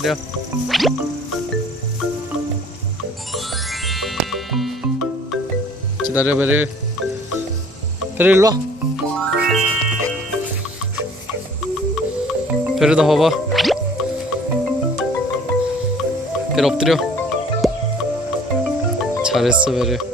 기다려. 기다려 베르 베르 일로 와. 베르 나 봐봐. 베르 엎드려. 잘했어 베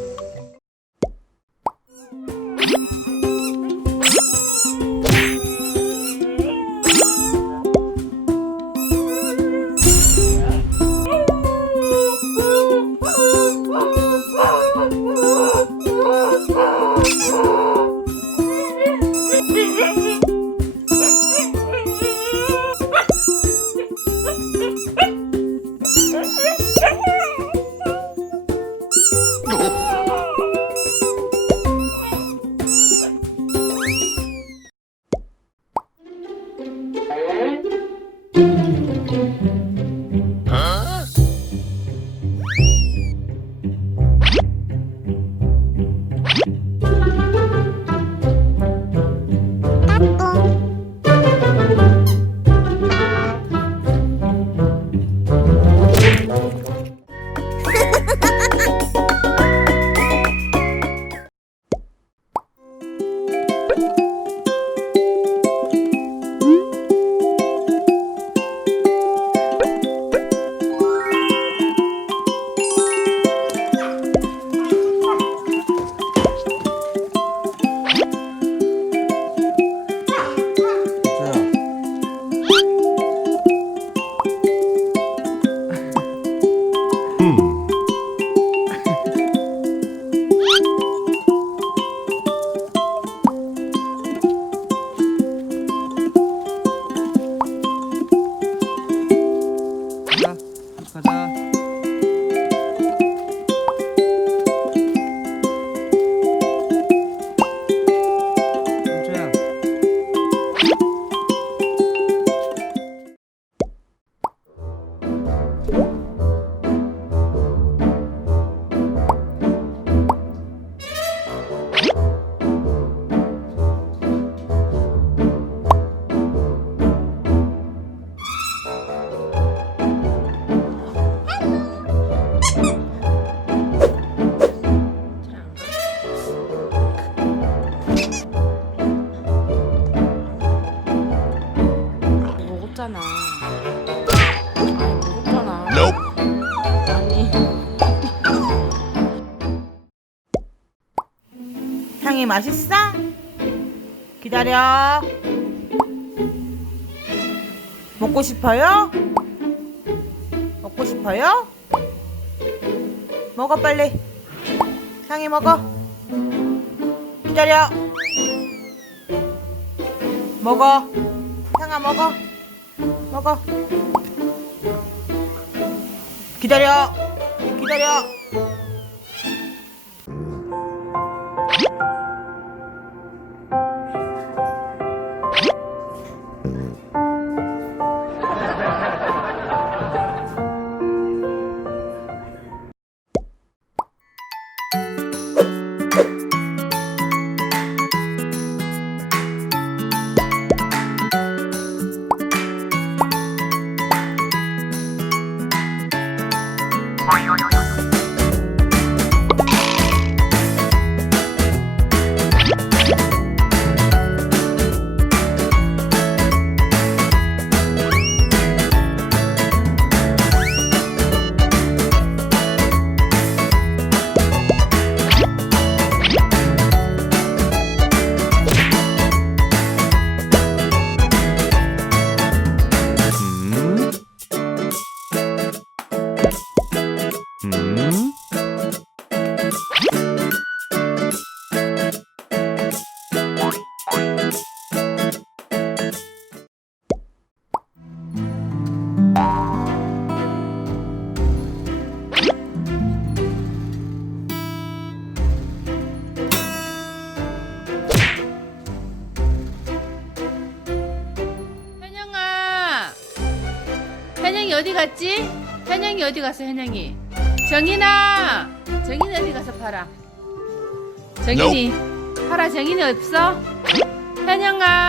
르 향이 맛있어? 기다려. 먹고 싶어요? 먹고 싶어요? 먹어 빨리. 향이 먹어. 기다려. 먹어. 향아 먹어. 먹어. 기다려. 기다려. 어디 갔지? 현영이 어디 갔어 현영이? 정인아! 정인 어디 가서 팔아? 정인이 팔아 정인이 없어? 현영아